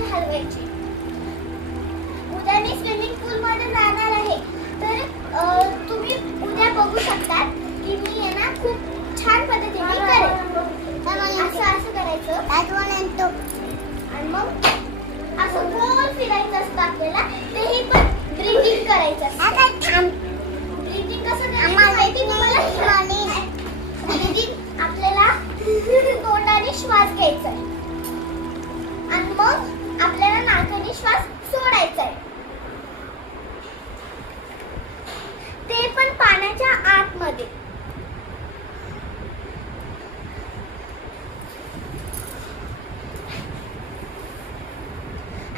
अशी हलवायची. उद्या मी स्विमिंग पूल मध्ये जाणार आहे, तर तुम्ही उद्या बघू शकता की मी आहे ना खूप छान पद्धतीने करेन. असं करायचं आणि मग असं गोल फिरायचं असतं आपल्याला. तेही पण ब्रीथिंग करायचं असतं. ब्रीथिंग कसं करायचं माहिती तुम्हाला? ब्रीथिंग आपल्याला तोंडाने श्वास घ्यायचा आहे आणि मग आपल्याला नाकाने श्वास सोडायचा आहे. ते पण पाण्याच्या आतमध्ये.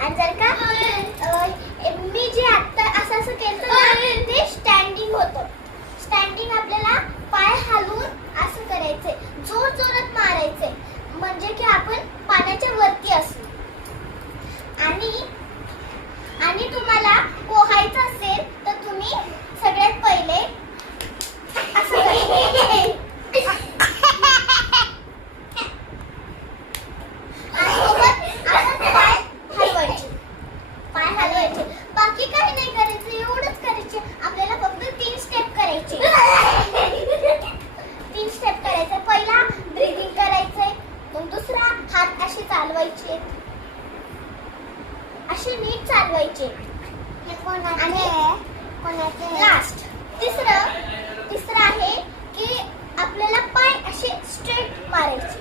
आणि जर का मी जे आता असं केलं ना ते स्टँडिंग होतं. स्टँडिंग आपल्याला पाय हलवून असं करायचंय, जोर जोरात मारायचंय, म्हणजे की आपण पाण्याच्या वरती असू. आणि तुम्हाला पोहायचं असेल तर तुम्ही सगळ्यात पहिले असं करायचं. पाय हलवायचे, बाकी काही नाही करायचं, एवढंच करायचे. आपल्याला फक्त 3 स्टेप करायचे. 3 स्टेप करायचे. पहिला ब्रीथिंग करायचंय, मग दुसरा हात असे चालवायचे, असे नीट चालवायचे. आणि लास्ट तिसरं आहे की आपल्याला पाय असे स्ट्रेट मारायचे.